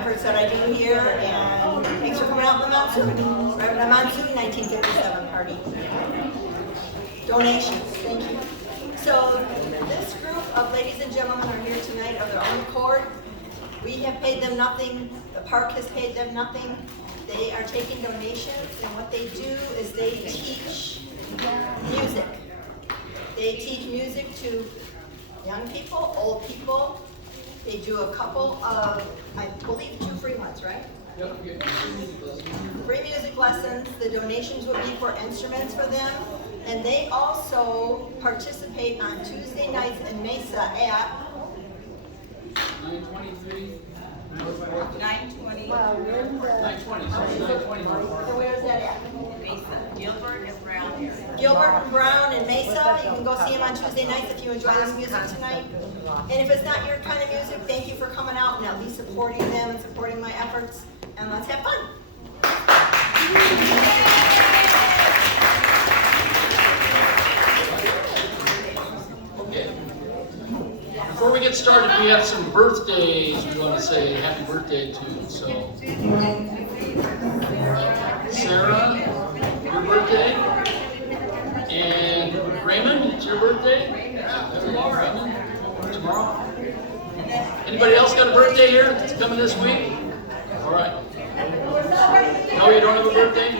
efforts that I do here, and thanks for coming out in the monsoon. Reverend Monsoon 1957 party. Donations, thank you. So this group of ladies and gentlemen are here tonight of their own accord. We have paid them nothing. The park has paid them nothing. They are taking donations, and what they do is they teach music. They teach music to young people, old people. They do a couple of, I believe, 2 free ones, right? Yep. Free music lessons. The donations will be for instruments for them. And they also participate on Tuesday nights in Mesa at 923. 920. 920. Sorry, 920. So where is that at? Mesa. Gilbert and Brown here. Gilbert and Brown in Mesa. You can go see them on Tuesday nights if you enjoy this music tonight. And if it's not your kind of music, thank you for coming out and at least supporting them and supporting my efforts. And let's have fun. Okay. Before we get started, we have some birthdays we want to say happy birthday to. So, Sarah, your birthday. And Raymond, it's your birthday. Raymond, tomorrow. Anybody else got a birthday here that's coming this week? All right. No, you don't have a birthday?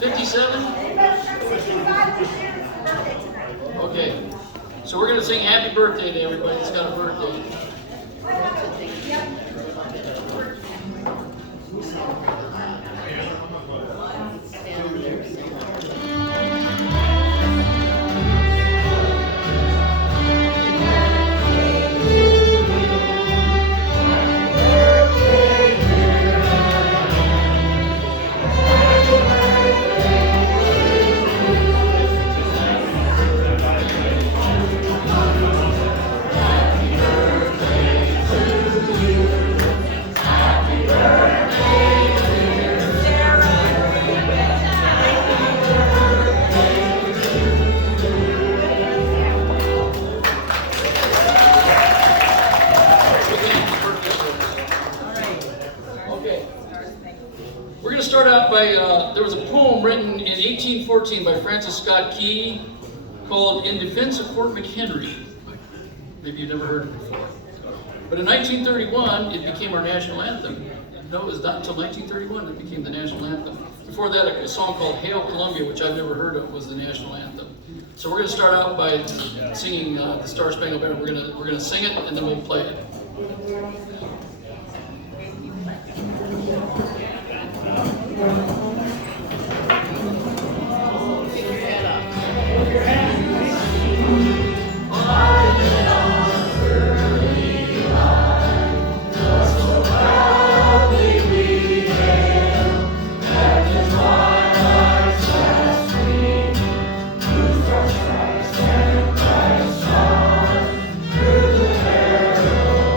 57? Okay. So we're going to sing happy birthday to everybody that's got a birthday. There was a poem written in 1814 by Francis Scott Key called In Defense of Fort McHenry. Maybe you've never heard it before. But in 1931, it became our national anthem. No, it was not until 1931 it became the national anthem. Before that, a song called Hail Columbia, which I've never heard of, was the national anthem. So we're going to start out by singing the Star Spangled Banner. We're going to sing it, and then we'll play it. Through the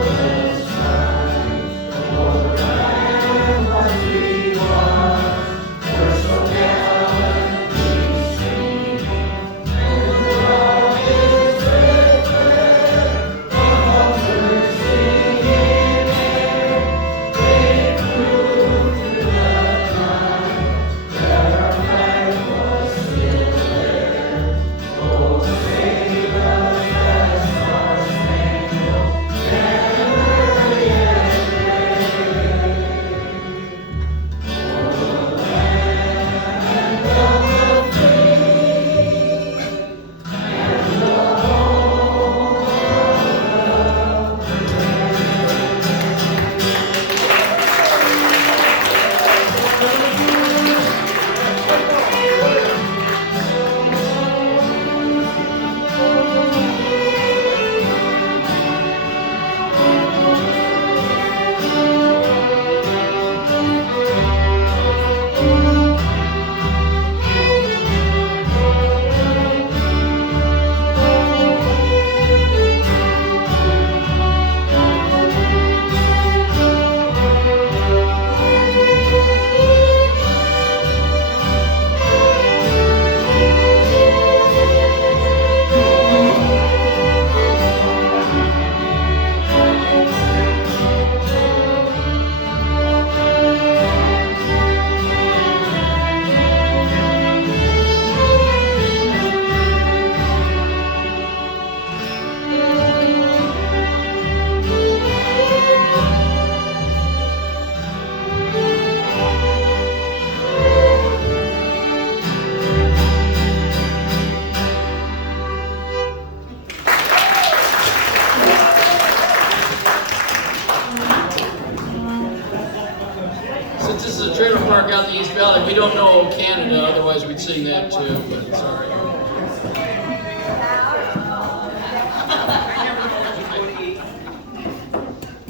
since this is a trailer park out in the East Valley, we don't know Canada, otherwise we'd sing that too, but it's all right.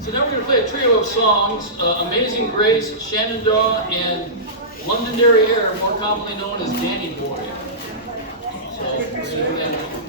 So now we're going to play a trio of songs, Amazing Grace, Shenandoah, and Londonderry Air, more commonly known as Danny Boy. So we're going to do that now.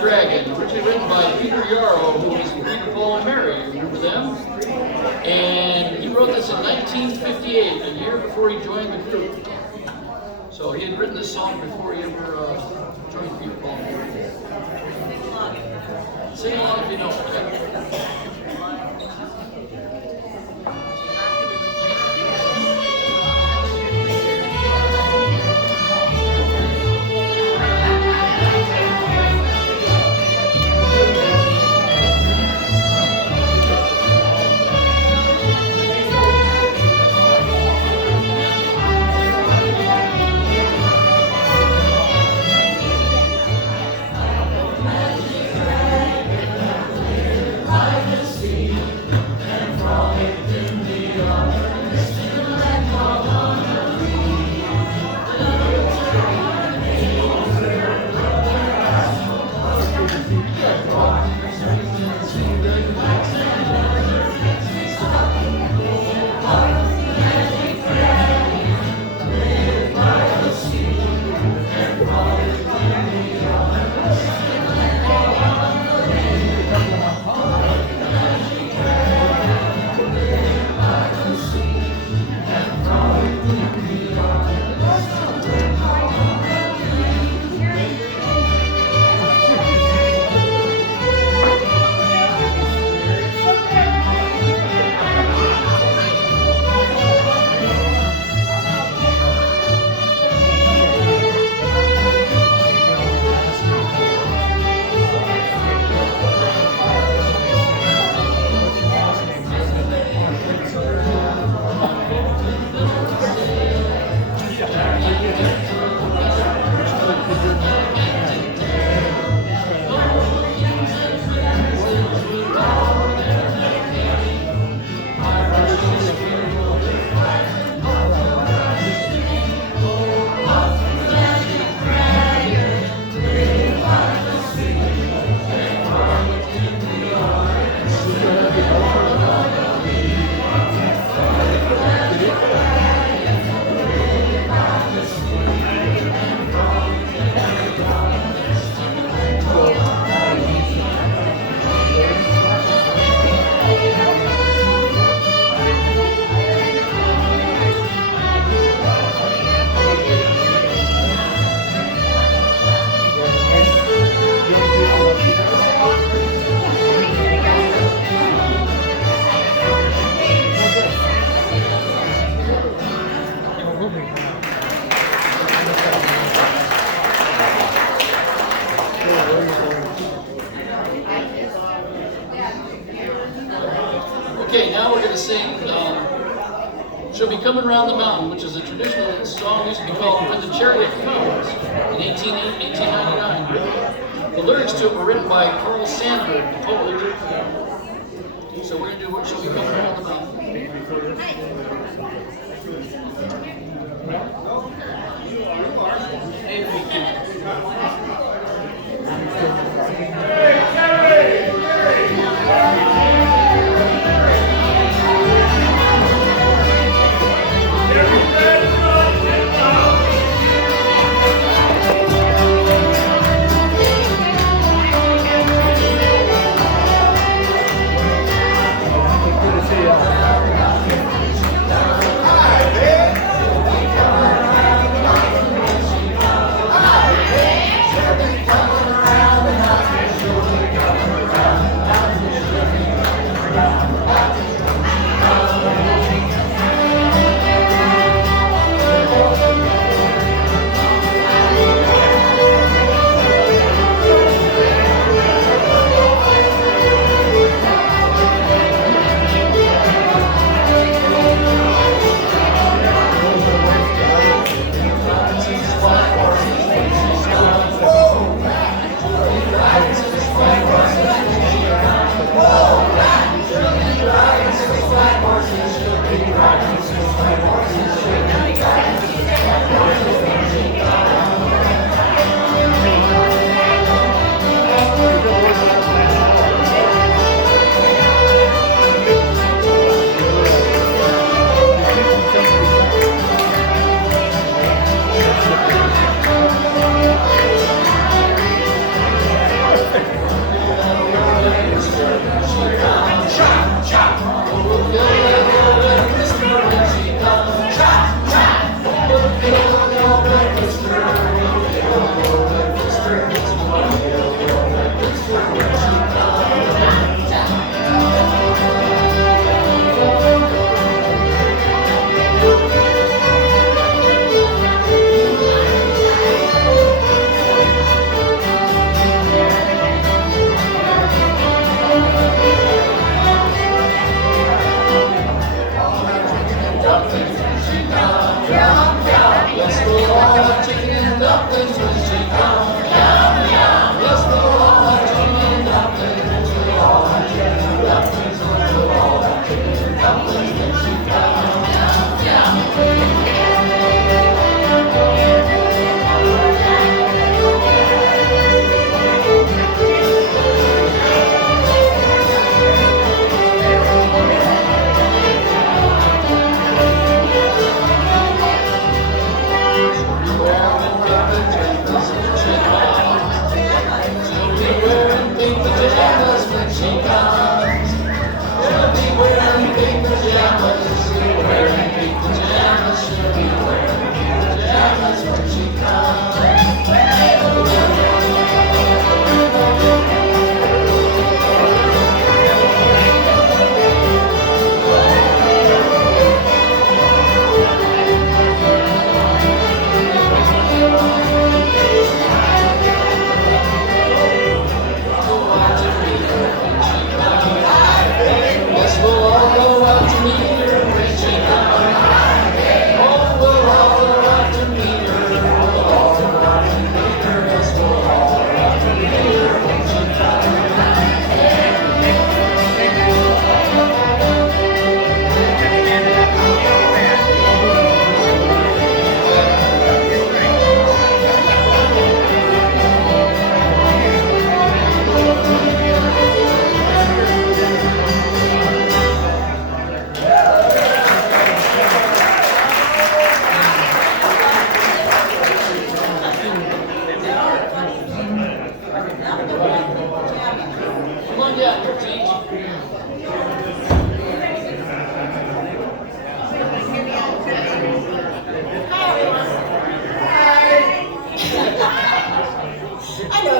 Dragon, originally written by Peter Yarrow, who was Peter, Paul, and Mary. You remember them? And he wrote this in 1958, a year before he joined the group. So he had written this song before he ever joined people. Sing along if you know it. Okay, now we're going to sing She'll Be Coming Around the Mountain, which is a traditional song used to be called When the Chariot Comes in 1899. The lyrics to it were written by Carl Sandburg, the poet. So we're going to do what She'll Be Coming Around the Mountain.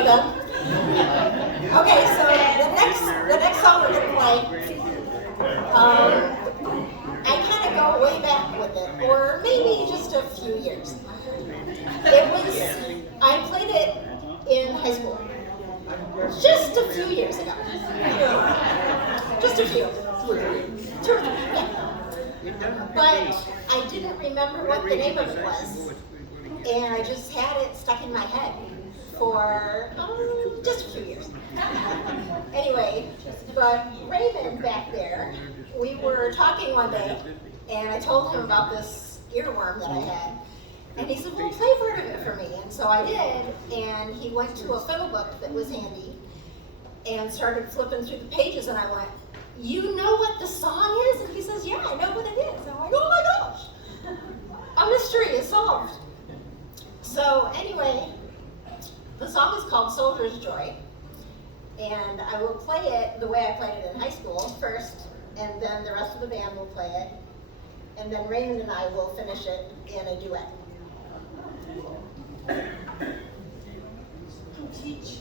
Fiddle. Okay, so the next song we're gonna play, I kind of go way back with it, or maybe just a few years. I played it in high school, just a few years ago. Just a few. 2 or 3, yeah. But I didn't remember what the name of it was, and I just had it stuck in my head for just a few years. Anyway, but Raymond back there, we were talking one day, and I told him about this earworm that I had, and he said, well, play part of it for me. And so I did, and he went to a fiddle book that was handy, and started flipping through the pages, and I went, you know what the song is? And he says, yeah, I know what it is. And I'm like, oh my gosh, a mystery is solved. So anyway, the song is called Soldier's Joy, and I will play it the way I played it in high school first, and then the rest of the band will play it, and then Raymond and I will finish it in a duet. Teach.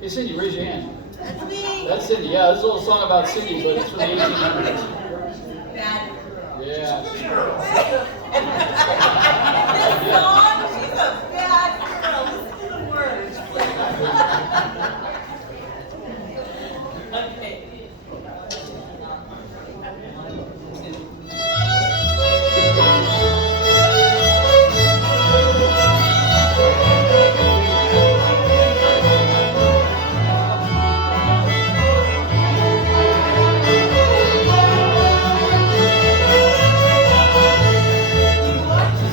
Hey Cindy, raise your hand. That's me. That's Cindy. Yeah, this is a little song about Cindy, but it's from the 1800s. Bad. Yeah. This song, she's a bad girl. Listen to the words. Okay. You want to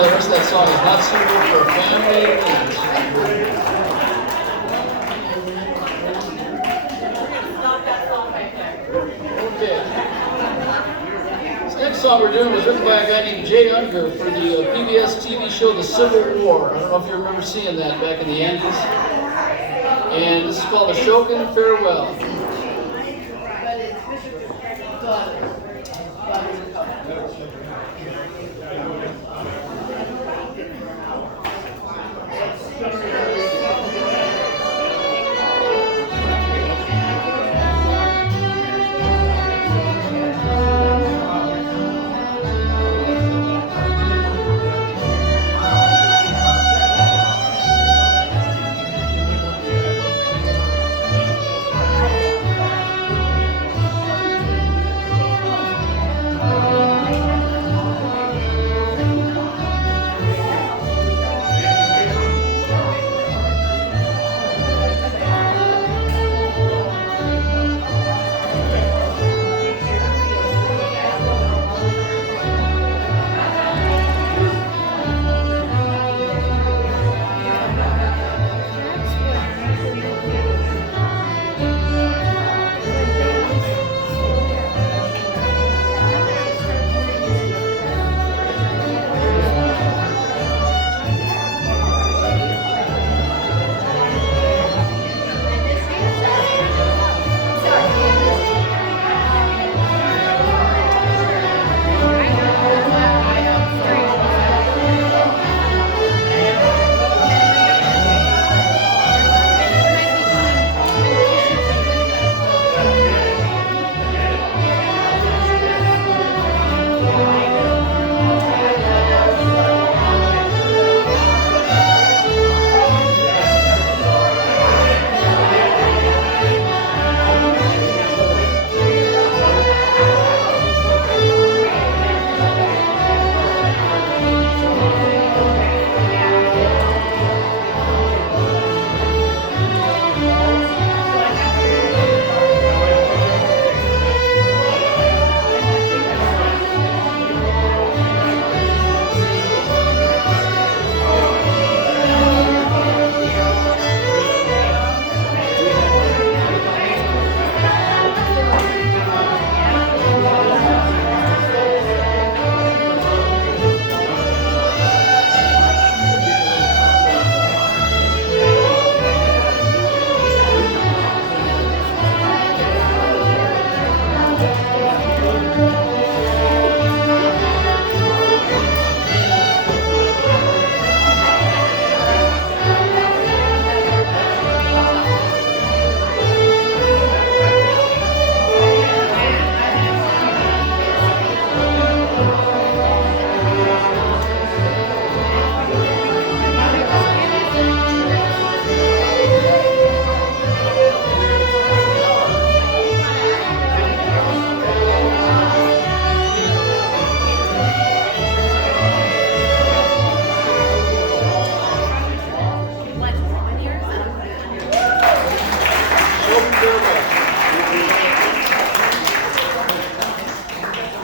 Yeah, the rest of that song is not suitable for a family event. Stop that song right there. Okay. This next song we're doing was written by a guy named Jay Unger for the PBS TV show The Civil War. I don't know if you remember seeing that back in the 80s. And this is called Ashokan Farewell.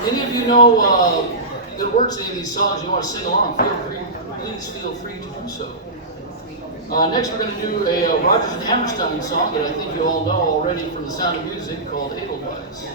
Any of you know the words to any of these songs you want to sing along, please feel free to do so. Next we're going to do a Rodgers and Hammerstein song that I think you all know already from The Sound of Music called Edelweiss.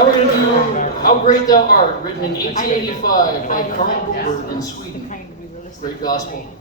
Now we're going to do How Great Thou Art, written in 1885 by Karl Boberg in Sweden. Great gospel.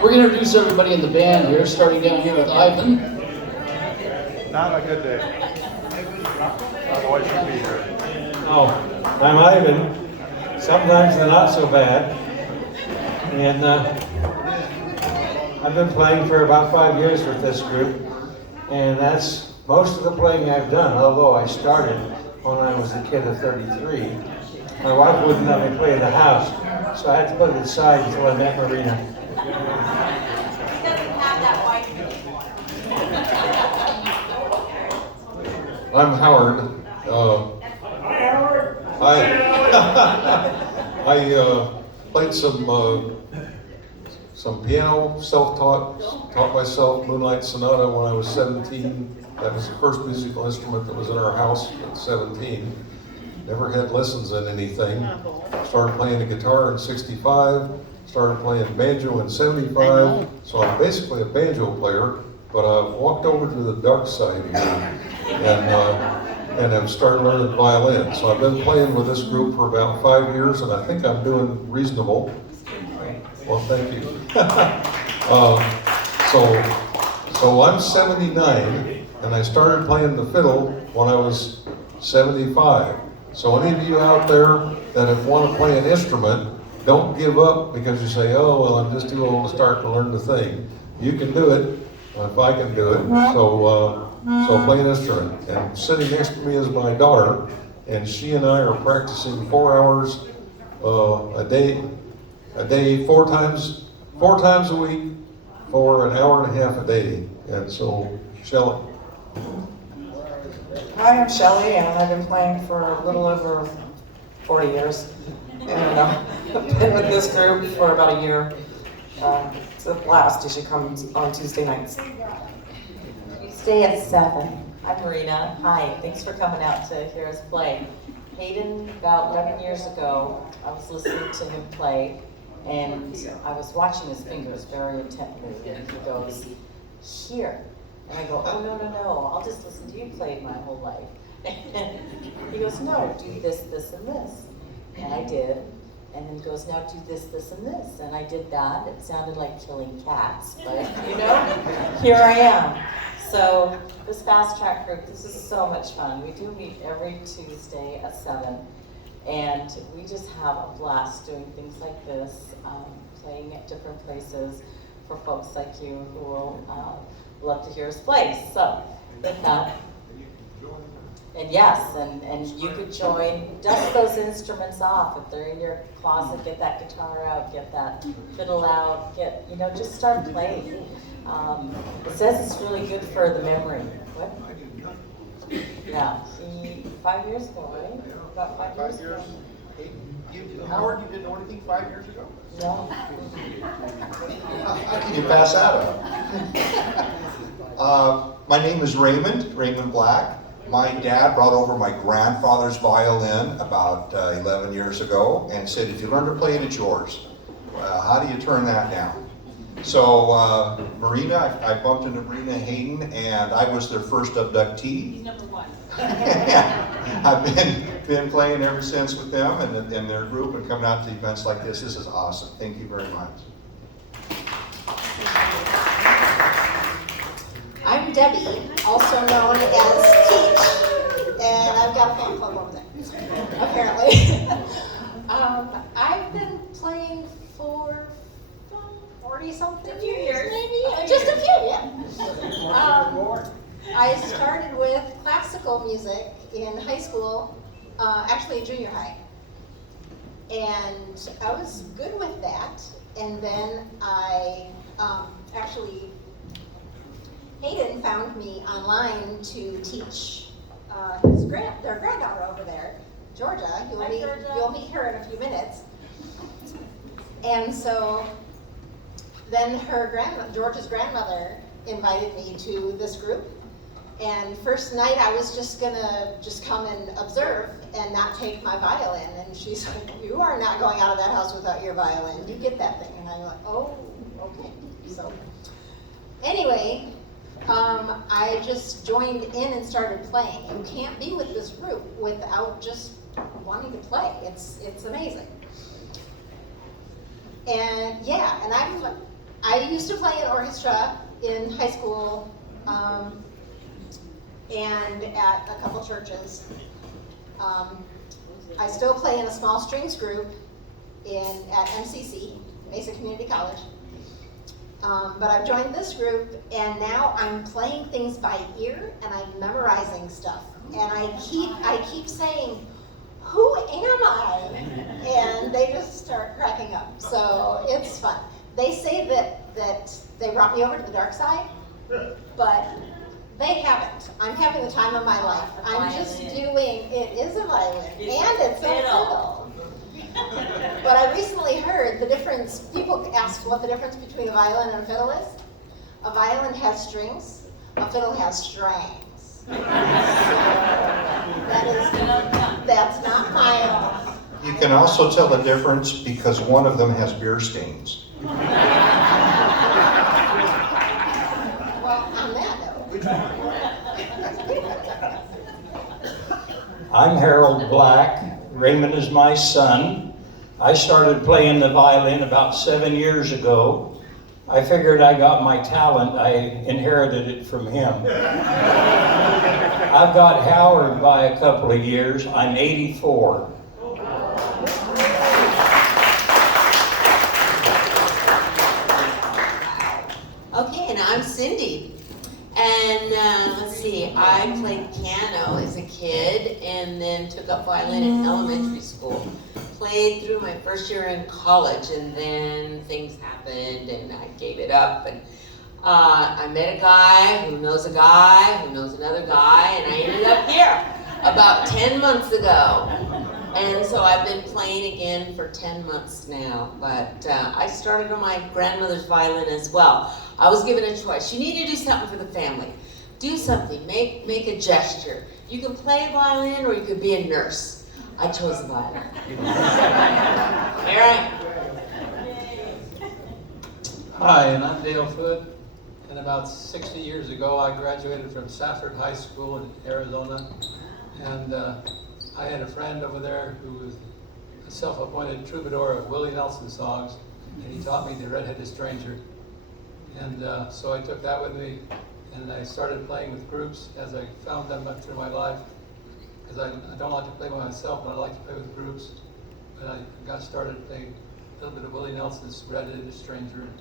We're going to introduce everybody in the band here, starting down here with Ivan. Not a good day. Otherwise you'd be here. Oh, I'm Ivan. Sometimes they're not so bad. And I've been playing for about 5 years with this group. And that's most of the playing I've done, although I started when I was a kid of 33. My wife wouldn't let me play in the house, so I had to put it aside until I met Marina. He doesn't have that wife anymore. I'm Howard. I played some piano, self-taught, taught myself Moonlight Sonata when I was 17. That was the first musical instrument that was in our house at 17. Never had lessons in anything. Started playing the guitar in 65. Started playing banjo in 75. So I'm basically a banjo player, but I've walked over to the dark side here and I've started learning violin. So I've been playing with this group for about 5 years, and I think I'm doing reasonable. Well, thank you. So I'm 79, and I started playing the fiddle when I was 75. So any of you out there that want to play an instrument, don't give up because you say, oh, well, I'm just too old to start to learn the thing. You can do it, if I can do it. So play an instrument. And sitting next to me is my daughter, and she and I are practicing 4 hours a day, 4 times a week, for an hour and a half a day. And so, Shelley. Hi, I'm Shelley, and I've been playing for a little over 40 years. And I've been with this group for about a year. It's a blast. You should come on Tuesday nights. Tuesday at 7. I'm Marina. Hi, thanks for coming out to hear us play. Hayden, about 11 years ago, I was listening to him play, and I was watching his fingers very intently, and he goes, here. And I go, oh, no, I'll just listen to you play my whole life. And he goes, no, do this, this, and this. And I did. And then he goes, now do this, this, and this. And I did that. It sounded like killing cats, but here I am. So this fast track group, this is so much fun. We do meet every Tuesday at 7. And we just have a blast doing things like this, playing at different places for folks like you who will love to hear us play. So with that, and yes, and you could join, dust those instruments off. If they're in your closet, get that guitar out, get that fiddle out, just start playing. It says it's really good for the memory. What? Yeah, 5 years ago, right? About 5 years ago. Howard, you didn't know anything 5 years ago? No. How can you pass that up? My name is Raymond Black. My dad brought over my grandfather's violin about 11 years ago and said, if you learn to play it, it's yours. How do you turn that down? So Marina, I bumped into Marina and Hayden, and I was their first abductee. He's number 1. I've been playing ever since with them and their group and coming out to events like this. This is awesome. Thank you very much. I'm Debbie, also known as Teach, and I've got a fan club over there, apparently. I've been playing for 40-something A few years. maybe? Just a few, yeah. I started with classical music in high school, actually junior high. And I was good with that, and then I Hayden found me online to teach their granddaughter over there, Georgia. You'll meet her in a few minutes. And so then Georgia's grandmother invited me to this group. And first night I was just gonna come and observe and not take my violin. And she's like, you are not going out of that house without your violin. You get that thing. And I'm like, oh, okay. So anyway, I just joined in and started playing. You can't be with this group without just wanting to play. It's amazing. And yeah, and I used to play in orchestra in high school and at a couple churches. I still play in a small strings group at MCC, Mesa Community College. But I've joined this group, and now I'm playing things by ear, and I'm memorizing stuff. And I keep saying, who am I? And they just start cracking up. So it's fun. They say that they brought me over to the dark side, but they haven't. I'm having the time of my life. I'm just doing, it is a violin, and it's a fiddle. But I recently heard the difference, people ask what the difference between a violin and a fiddle is. A violin has strings, a fiddle has strings. So that's not mine. You can also tell the difference because one of them has beer stains. Well, on that note. I'm Harold Black. Raymond is my son. I started playing the violin about 7 years ago. I figured I got my talent. I inherited it from him. I've got Howard by a couple of years. I'm 84. Okay, and I'm Cindy. And let's see, I played piano as a kid and then took up violin in elementary school. played through my first year in college, and then things happened and I gave it up. And I met a guy who knows a guy who knows another guy, and I ended up here about 10 months ago. And so I've been playing again for 10 months now, but I started on my grandmother's violin as well. I was given a choice. You need to do something for the family. Do something, make a gesture. You can play violin or you could be a nurse. I chose the violin. Here I am. Hi, and I'm Dale Foote, and about 60 years ago I graduated from Safford High School in Arizona, and I had a friend over there who was a self-appointed troubadour of Willie Nelson songs, and he taught me the Red-Headed Stranger. And so I took that with me, and I started playing with groups as I found them up through my life, because I don't like to play by myself, but I like to play with groups. But I got started playing a little bit of Willie Nelson's Red-Headed Stranger, and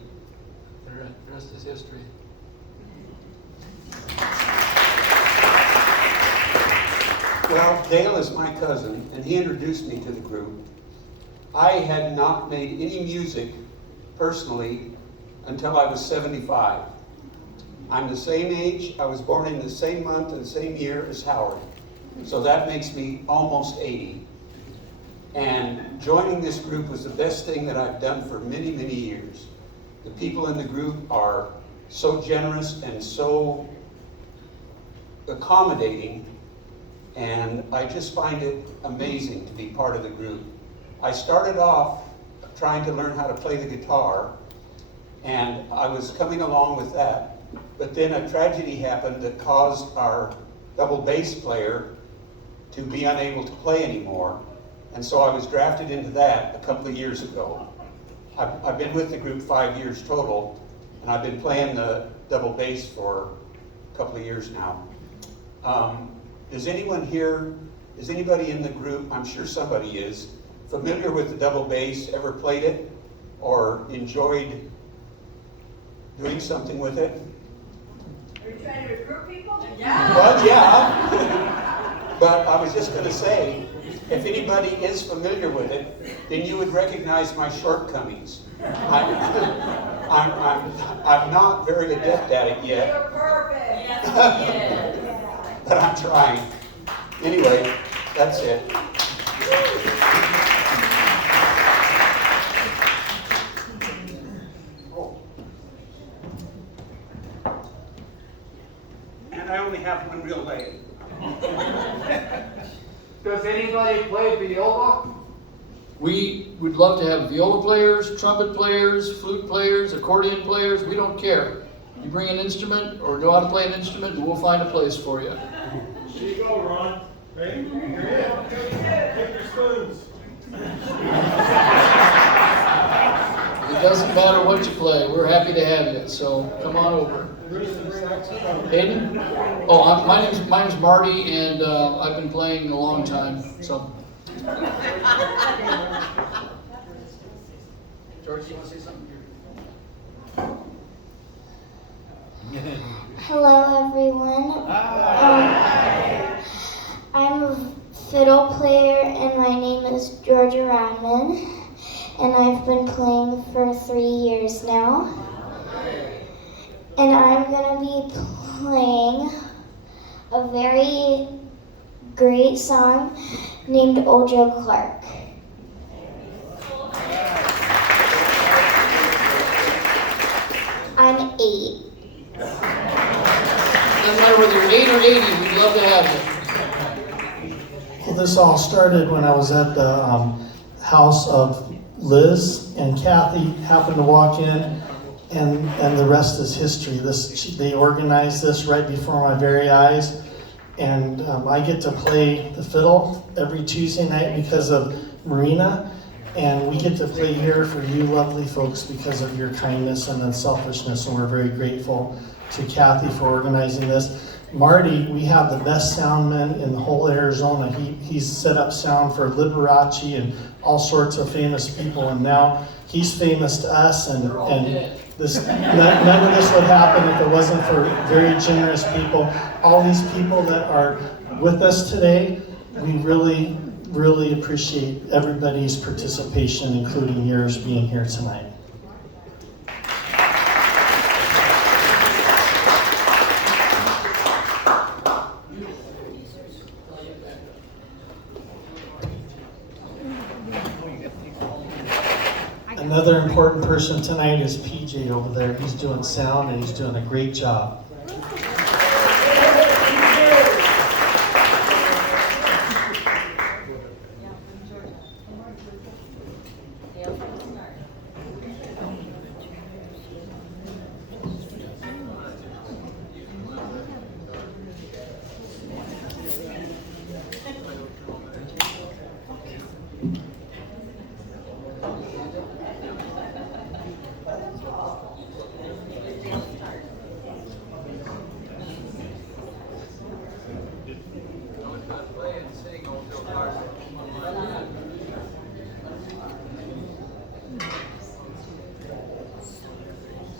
the rest is history. Well, Dale is my cousin, and he introduced me to the group. I had not made any music personally until I was 75. I'm the same age, I was born in the same month and the same year as Howard. So that makes me almost 80. And joining this group was the best thing that I've done for many, many years. The people in the group are so generous and so accommodating, and I just find it amazing to be part of the group. I started off trying to learn how to play the guitar, and I was coming along with that, but then a tragedy happened that caused our double bass player to be unable to play anymore, and so I was drafted into that a couple of years ago. I've been with the group 5 years total, and I've been playing the double bass for a couple of years now. Is anybody in the group, I'm sure somebody is, familiar with the double bass, ever played it, or enjoyed doing something with it? Are you trying to recruit people? Well, yeah. But I was just going to say, if anybody is familiar with it, then you would recognize my shortcomings. I'm not very adept at it yet. You're perfect. Yes, But I'm trying. Anyway, that's it. And I only have one real leg. Does anybody play viola? We would love to have viola players, trumpet players, flute players, accordion players. We don't care. You bring an instrument or know how to play an instrument, and we'll find a place for you. Here you go, Ron. Hey, you're in. Take your spoons. It doesn't matter what you play. We're happy to have you. So come on over. Hayden? Oh, my name's Marty, and I've been playing a long time. So. George, you want to say something? Hello, everyone. I'm a fiddle player, and my name is Georgia Radman, and I've been playing for 3 years now. And I'm going to be playing a very great song named Old Joe Clark. I'm 8. Doesn't matter whether you're 8 or 80, we'd love to have you. Well, this all started when I was at the house of Liz, and Kathy happened to walk in, and the rest is history. They organized this right before my very eyes, and I get to play the fiddle every Tuesday night because of Marina, and we get to play here for you lovely folks because of your kindness and unselfishness, and we're very grateful to Kathy for organizing this. Marty, we have the best soundman in the whole Arizona. He's set up sound for Liberace and all sorts of famous people, and now he's famous to us, and this, none of this would happen if it wasn't for very generous people. All these people that are with us today, we really really appreciate everybody's participation, including yours being here tonight. Another important person tonight is PJ over there. He's doing sound and he's doing a great job.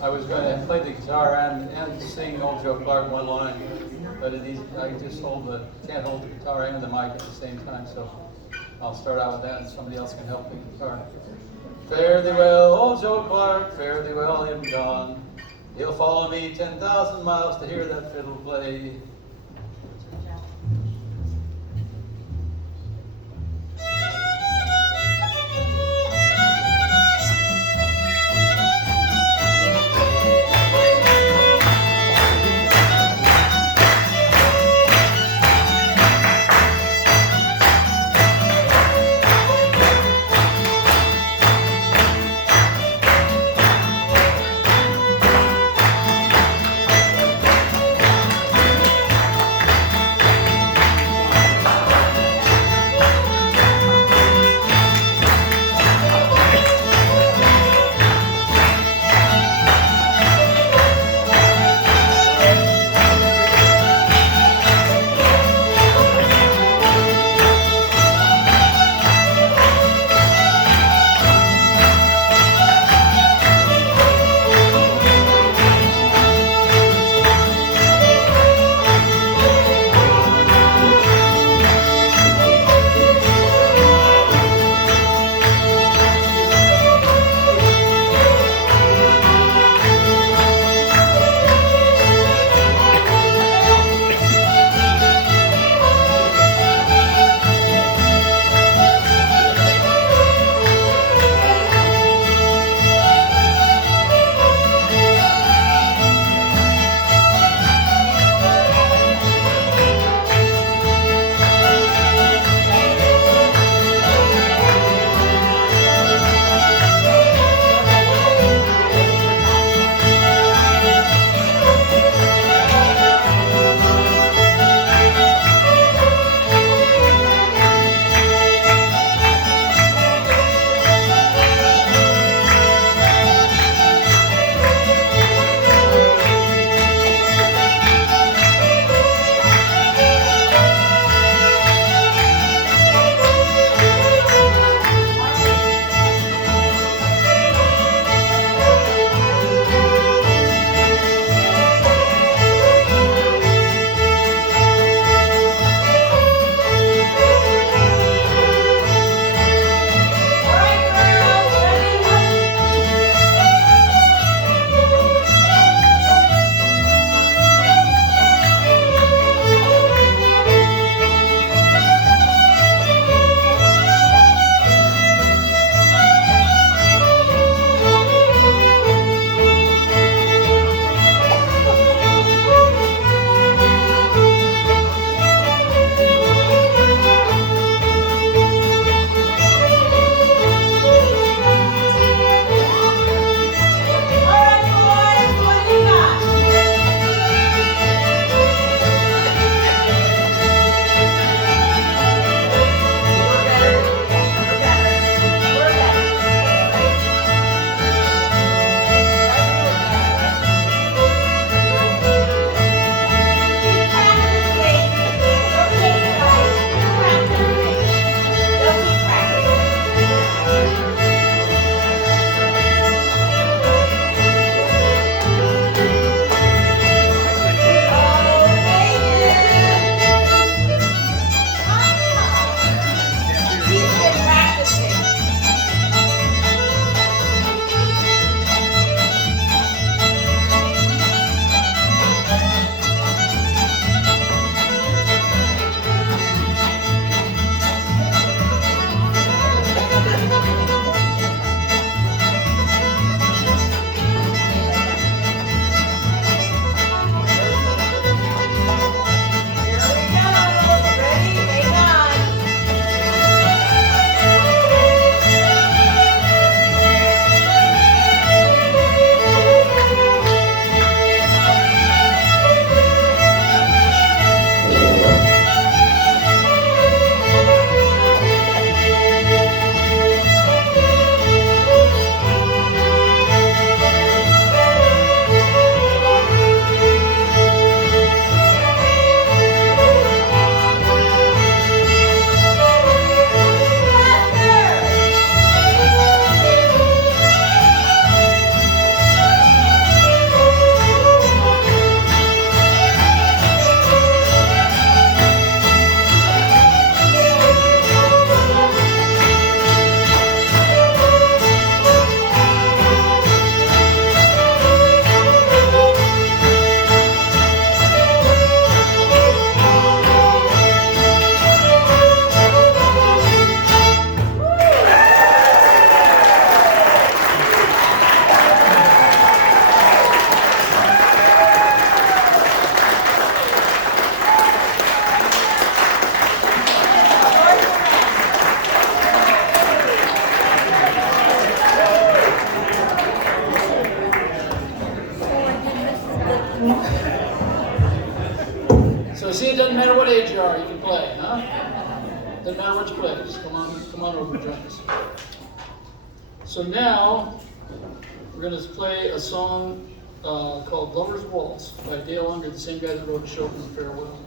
I was going to play the guitar and sing Old Joe Clark one line, but I just can't hold the guitar and the mic at the same time, so I'll start out with that and somebody else can help me guitar. Fare thee well, Old Joe Clark, fare thee well, him gone. He'll follow me 10,000 miles to hear that fiddle play. So see, it doesn't matter what age you are, you can play, huh? Doesn't matter what you play, just come on over and join us. So now, we're gonna play a song called Lover's Waltz by Dale Unger, the same guy that wrote Chopin's Farewell.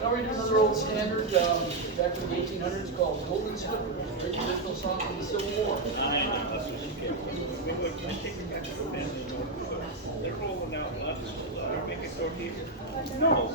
Now we're doing another old standard, back from the 1800s called Golden Slippers, a very traditional song from the Civil War. They're rolling out lots, make it go deeper. No.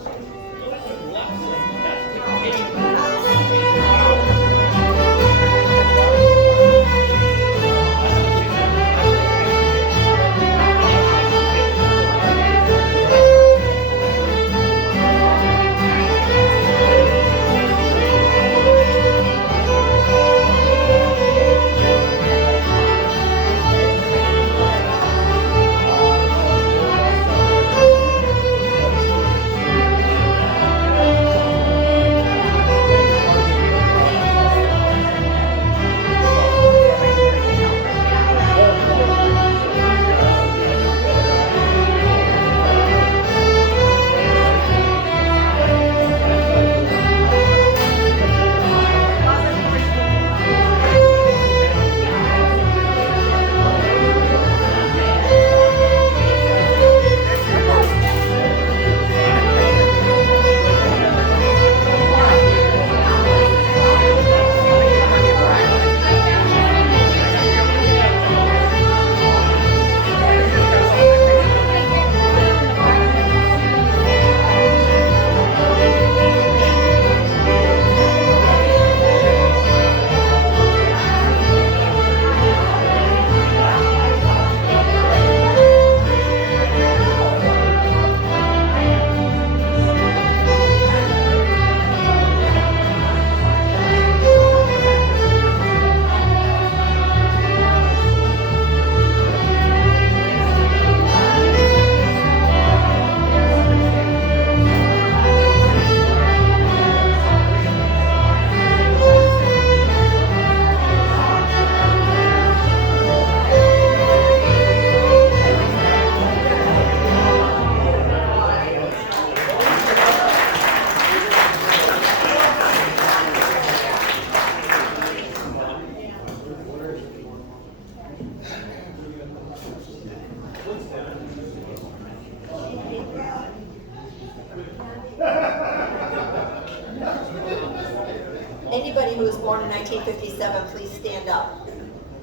in 1957, please stand up.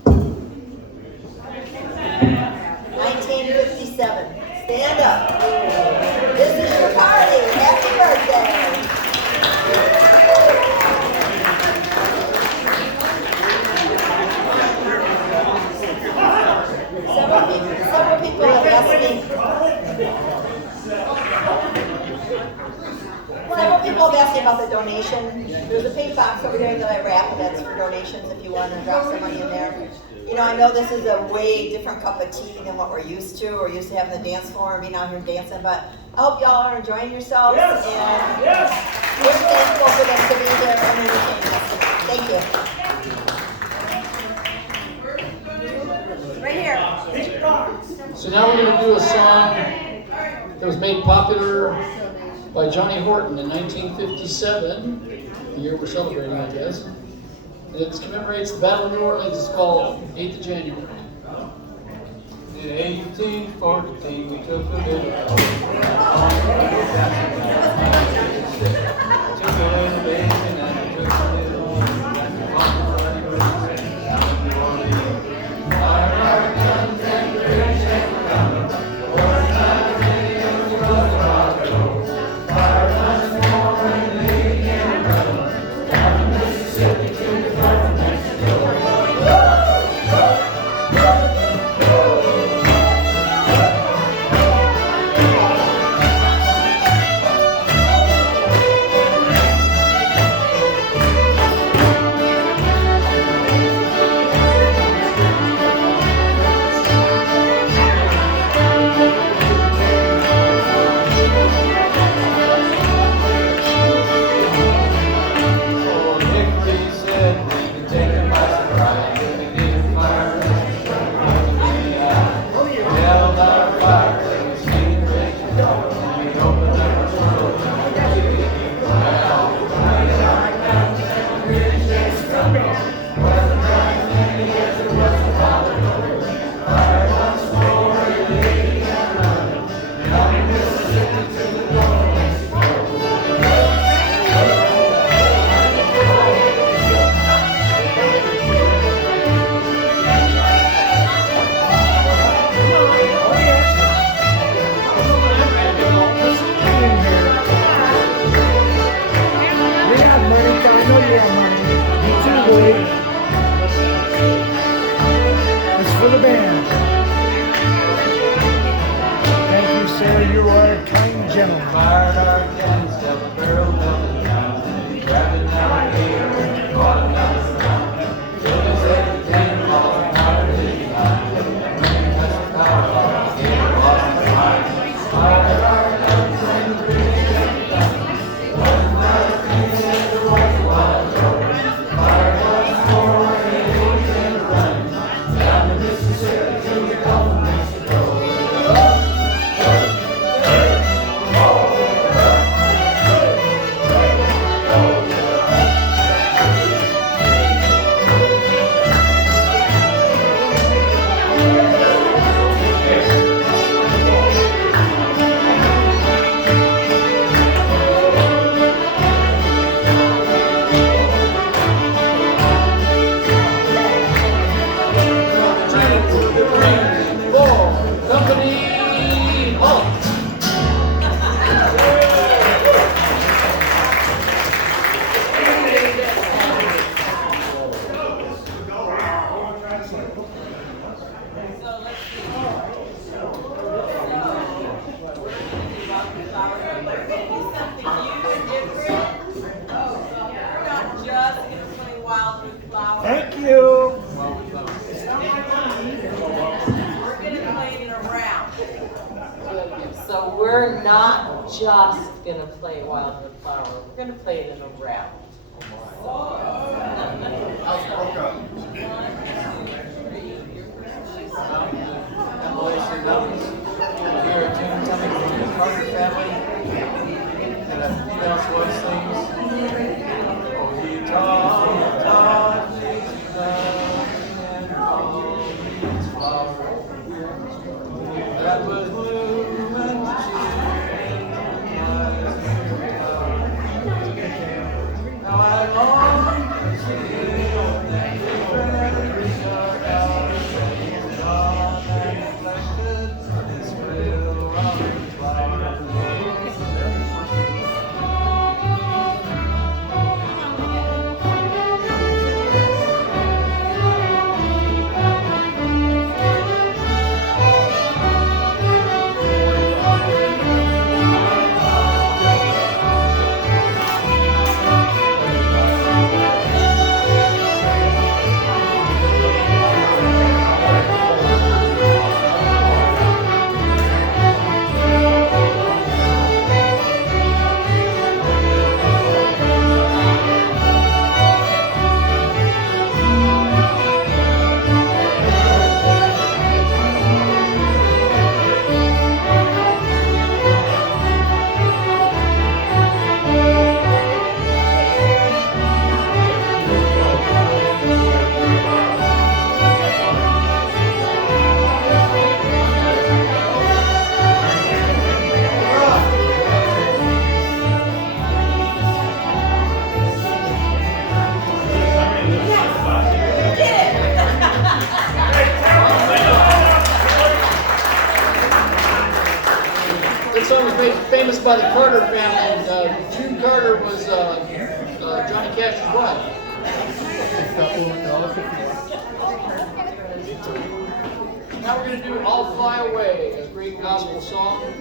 1957, stand up. This is your party. Happy birthday. Several people have asked me. Several people have asked me about the donation. There's a pink box over there that I wrap that's for donations if you want to drop some money in there. You know, I know this is a way different cup of tea than what we're used to. We're used to having the dance floor and being out here dancing, but I hope y'all are enjoying yourselves. Yes. And Yes. we're thankful for them to be here and entertaining us. Thank you. Right here. So now we're going to do a song that was made popular by Johnny Horton in 1957, the year we're celebrating, I guess. It commemorates the Battle of New Orleans. It's called 8th of January. In 1814, we took a little basin and we took a little It's for the band. Thank you, sir. You are a kind gentleman. fired our guns till the barrel melted down. Grabbed another gear and caught another round. Till they said the cannonball fired it behind. And when they touched the power bar, they lost their mind. Fired our guns and the British kept coming. Wasn't that a thing that there was a while ago? Fired once more and they began to run. Down the Mississippi to the Gulf of Mexico. Thank you. So we're not just gonna play Wildwood Flower, we're gonna play it in a round. Appalachian Mountains. Hear a tune coming from the Carter family. And I think that's what sings. Oh, he taught me to love and all these flowers that was blooming to cheer my spirit. Now I long to see famous by the Carter family. June Carter was Johnny Cash's wife. Now we're going to do I'll Fly Away, a great gospel song.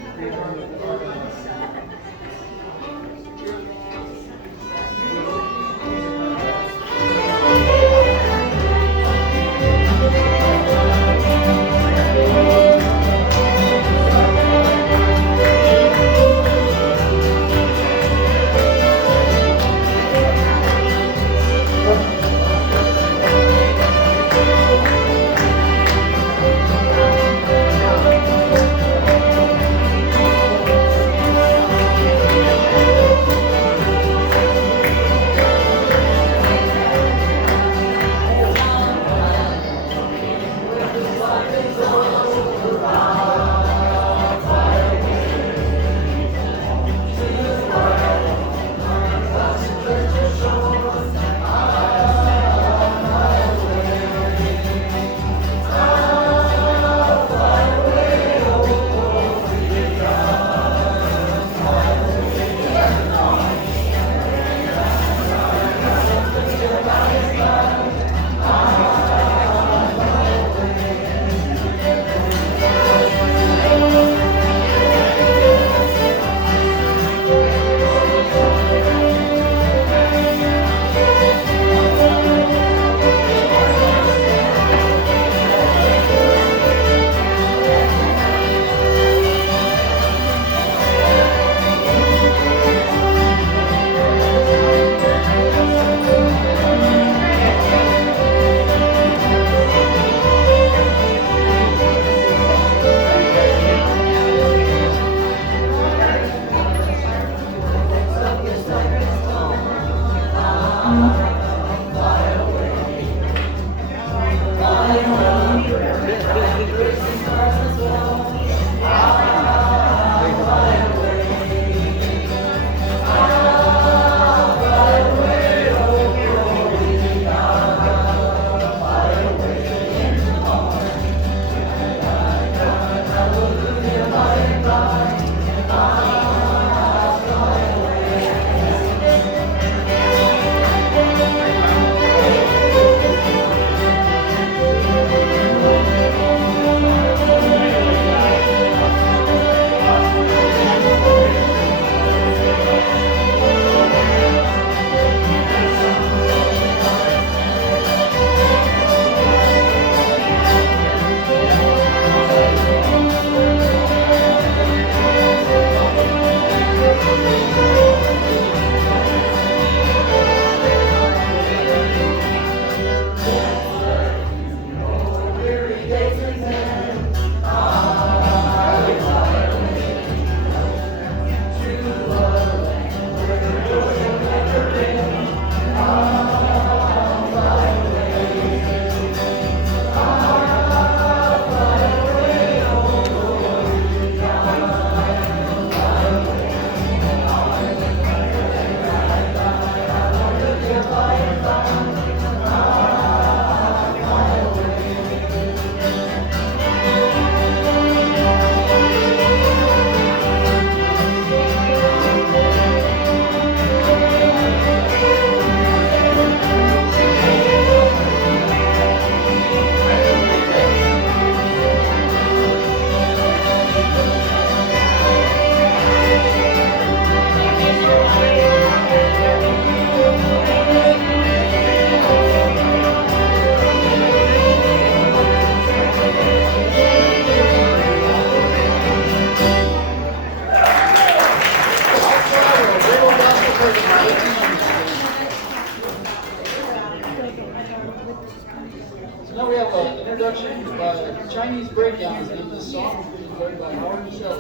Chinese breakdowns in this song, played by Howard Michelle.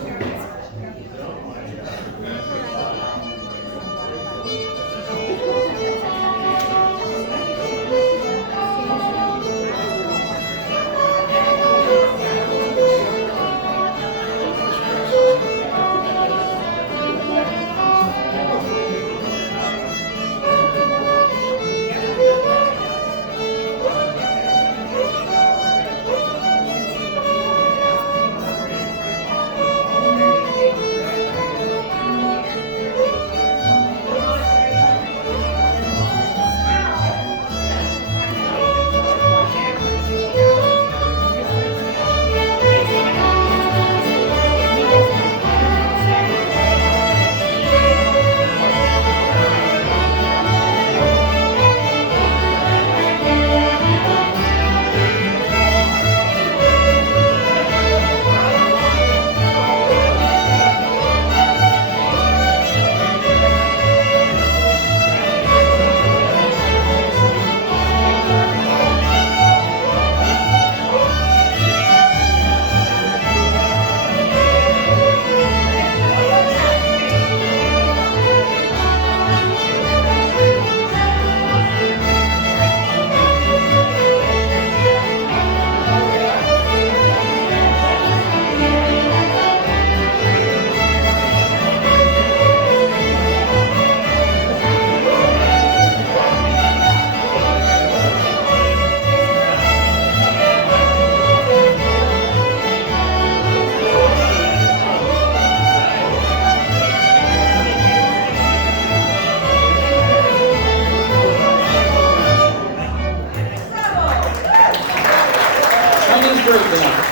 great band.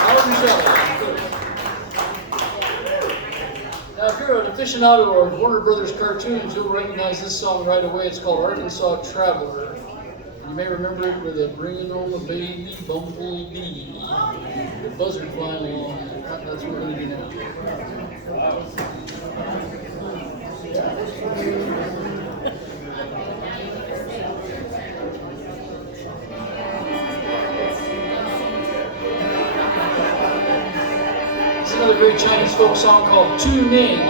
Howard Michelle. Now, if you're an aficionado of Warner Brothers cartoons, you'll recognize this song right away. It's called Arkansas Traveler. You may remember it with a bringing on the baby bumblebee, the buzzard flying along. That's what we're going to do now. This is another great Chinese folk song called Tu Ning.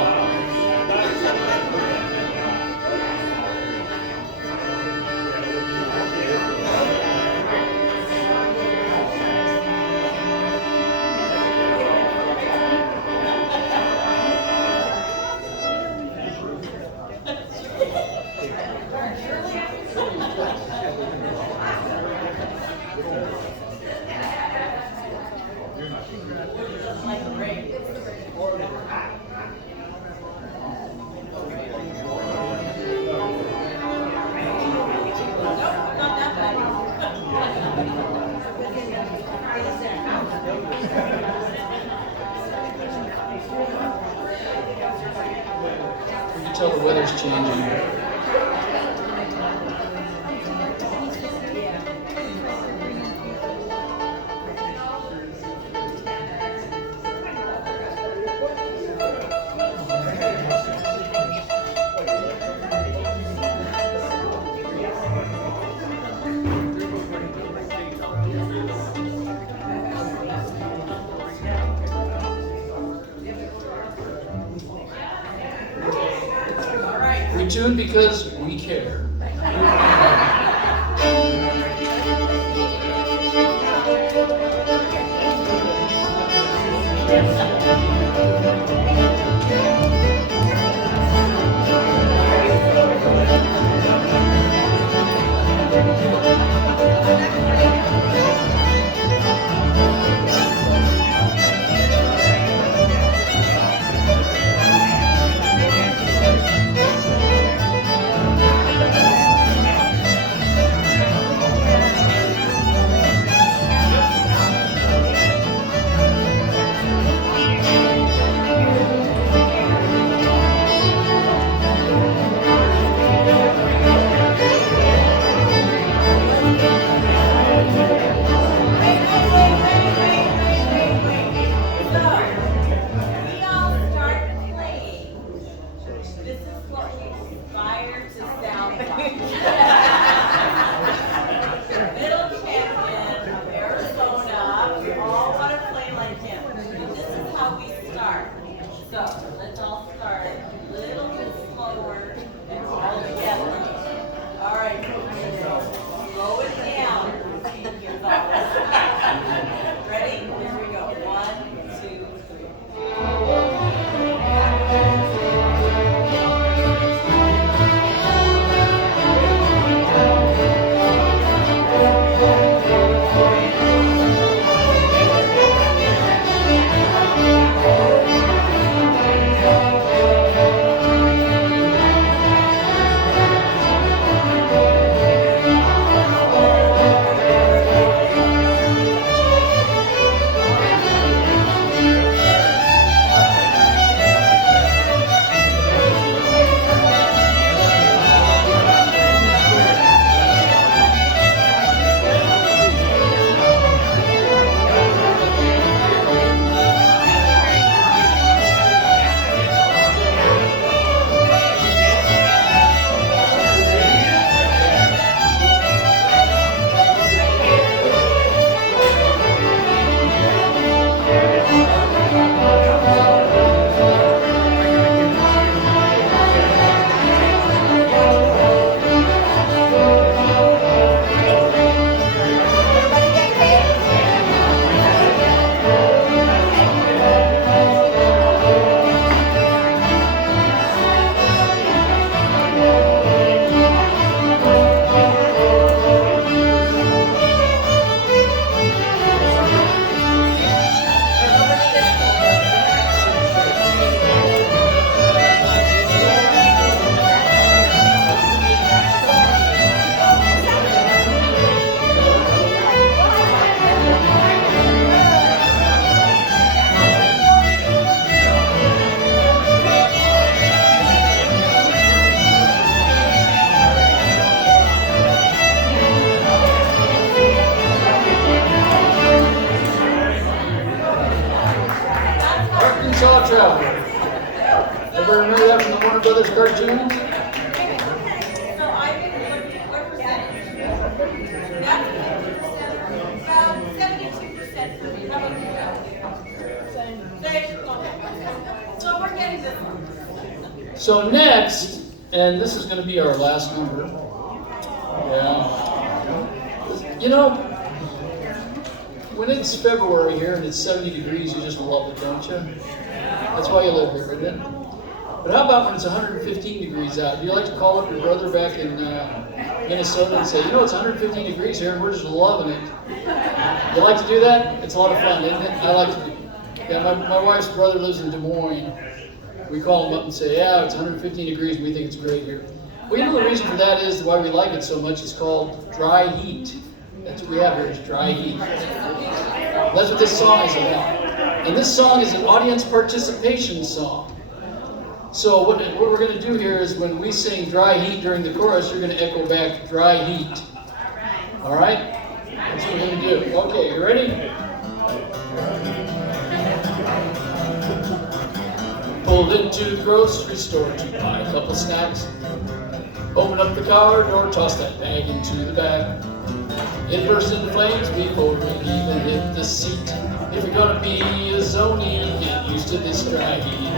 You can tell the weather's changing. We tune because we care. Brothers cartoons? So what percentage? That's 50%, about 72% for me. How about you? Same. So we're getting this one. So next, and this is going to be our last number. Yeah. You know, when it's February here and it's 70 degrees, you just love it, don't you? That's why you live here, isn't it? But how about when it's 115 degrees out? Do you like to call up your brother back in Minnesota and say, you know, it's 115 degrees here and we're just loving it? You like to do that? It's a lot of fun, isn't it? I like to do it. Yeah, my wife's brother lives in Des Moines. We call him up and say, yeah, it's 115 degrees and we think it's great here. Well, you know the reason for that is why we like it so much. It's called dry heat. That's what we have here is dry heat. That's what this song is about. And this song is an audience participation song. So what we're going to do here is when we sing dry heat during the chorus, you're going to echo back dry heat. All right? That's what we're going to do. Okay, you ready? Pulled into the grocery store to buy a couple snacks. Opened up the car door, tossed that bag into the back. It burst into flames before it even hit the seat. If you're gonna be a zonie, get used to this dry heat.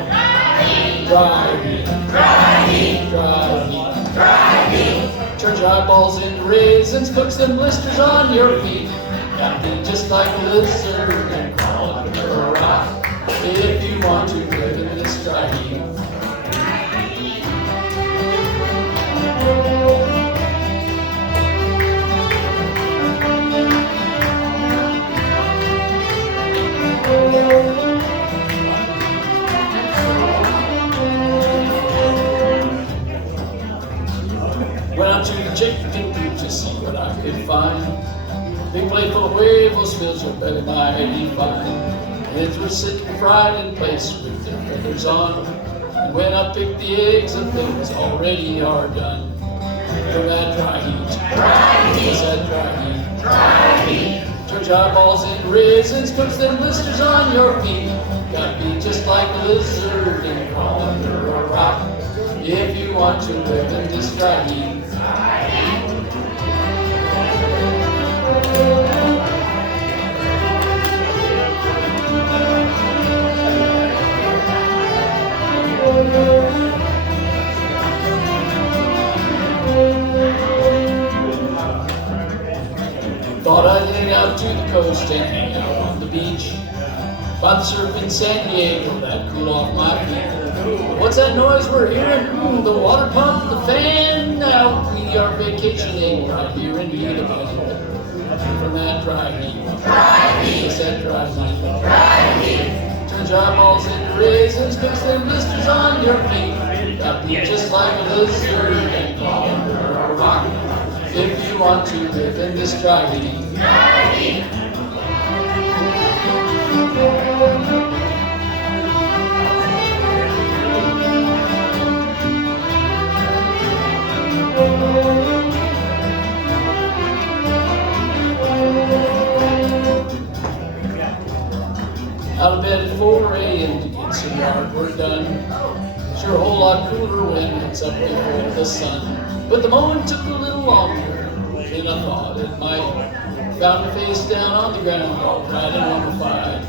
Dry heat, dry heat, dry heat, dry heat. Turns your eyeballs into raisins, cooks them blisters on your feet. Gotta be just like a lizard and crawl under a rock if you want to live in this dry heat. Went out to the chicken coop to see what I could find. Big plate full of huevos fills your belly mighty fine. Heads were sitting fried in place with their feathers on. And when I picked the eggs, the thing was already hard done. From that dry heat, dry heat, that dry heat, dry heat. Turns your eyeballs into raisins, cooks them blisters on your feet. Gotta be just like a lizard and crawl under a rock if you want to live in this dry heat. Thought I'd head out to the coast and hang out on the beach. By the surf in San Diego, that'd cool off my feet. What's that noise we're hearing? The water pump, the fan. Now we are vacationing right here in Edinburgh. From that dry heat. Dry heat. It's that dry heat. Dry heat. Turns your eyeballs into raisins, cooks them blisters on your feet. Gotta be just like a lizard and crawl under a rock if you want to live in this dry heat. Dry heat. Out of bed at 4 a.m. to get some yard work done. Sure a whole lot cooler when it's up before the sun. But the mowing took a little longer than I thought it might. Found my face down on the ground, all dried and mummified.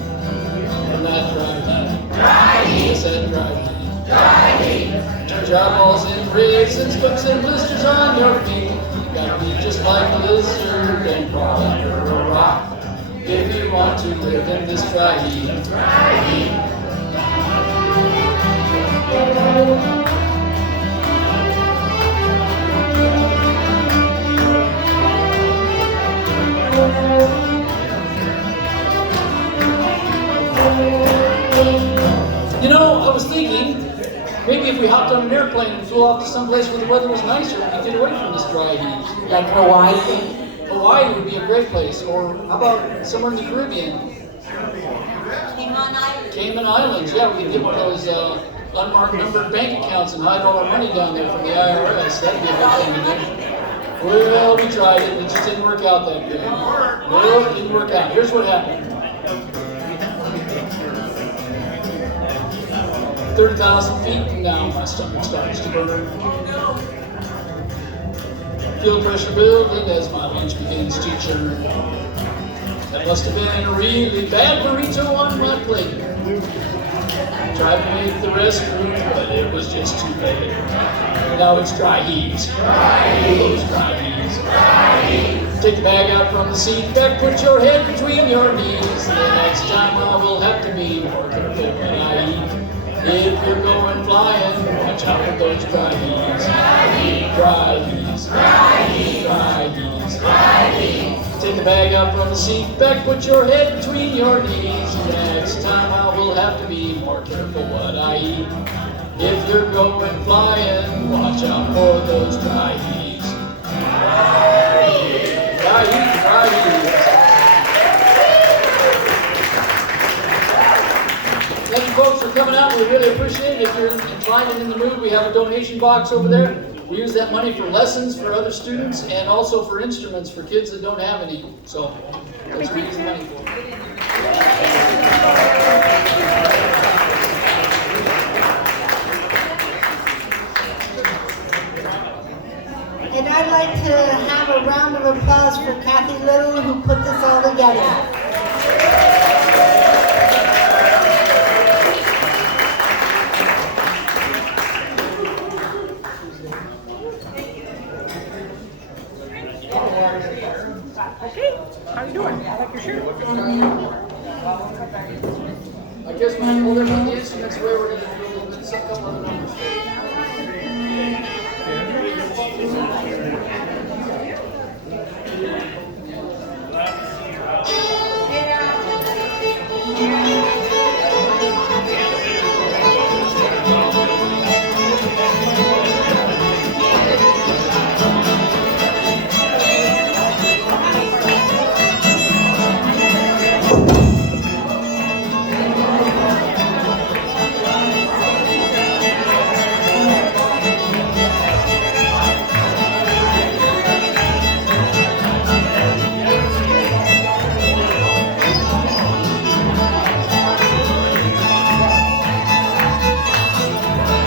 From that dry heat. Dry heat. Yes, that dry heat. Dry heat. Turns your eyeballs into raisins, cooks and blisters on your feet. You gotta be just like a lizard and crawl under a rock if you want to live in this dry heat. Dry heat. You know, I was thinking, maybe if we hopped on an airplane and flew off to someplace where the weather was nicer, we could get away from this dry heat. Like Hawaii? Hawaii would be a great place, or how about somewhere in the Caribbean? Cayman Islands. Cayman Islands, yeah, we could get one of those unmarked numbered bank accounts and hide all our money down there from the IRS. That'd be a good thing to do. Well, we tried it, and it just didn't work out that good. No, it didn't work out. Here's what happened. 30,000 feet and now my stomach starts to burn. Feel pressure building as my lunch begins to churn. That must have been a really bad burrito on my plate. Tried to make the rest move, but it was just too late. Now it's dry heaves. Those dry heaves. Take the bag out from the seat back, put your head between your knees. The next time I will have to be more careful when I eat. If you're going flying, watch out for those dry heaves. Dry heaves. Dry heaves. Take the bag out from the seat back, put your head between your knees. The next time I will have to be more careful what I eat. If you're going flying, watch out for those dry heaves. Dry heaves, dry heaves. Thank you folks for coming out. We really appreciate it. If you're inclined and in the mood, we have a donation box over there. We use that money for lessons for other students and also for instruments for kids that don't have any. So that's what we use the money for. And I'd like to have a round of applause for Kathy Little, who put this all together. Okay, how you doing? I like your shirt. I guess when I pull them on the instruments away, we're going to do a little bit, a couple other numbers.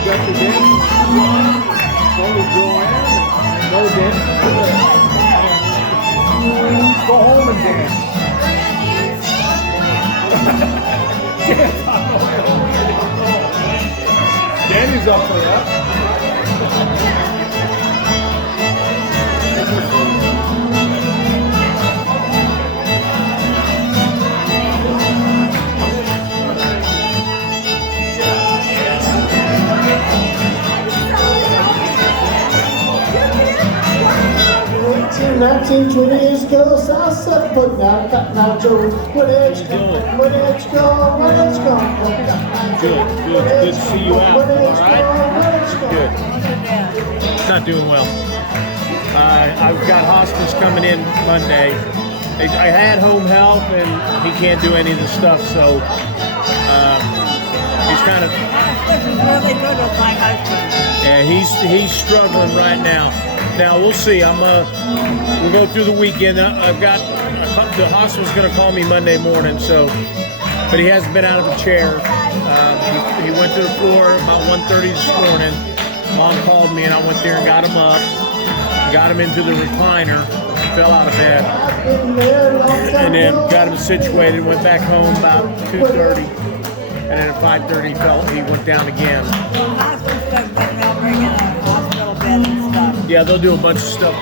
Got your dance? Oh, Joanne. No dance. Go home and dance. Dance on the way home. Danny's up for that. Till 19, 20 years ago, so I said, put now, cut now, Joe. Where did you go? Where did you go? Where did you go? Good to see you out. All right? Good. Not doing well. I've got hospice coming in Monday. I had home health, and he can't do any of the stuff, so he's kind of. This is really good with my husband. Yeah, he's struggling right now. Now we'll see. We'll go through the weekend. I've got the hospital's going to call me Monday morning. So, but he hasn't been out of the chair. He went to the floor about 1:30 this morning. Mom called me and I went there and got him up, got him into the recliner, fell out of bed, and then got him situated. Went back home about 2:30, and then at 5:30 he went down again. Hospice does, but they'll bring in a hospital bed and stuff. Yeah, they'll do a bunch of stuff.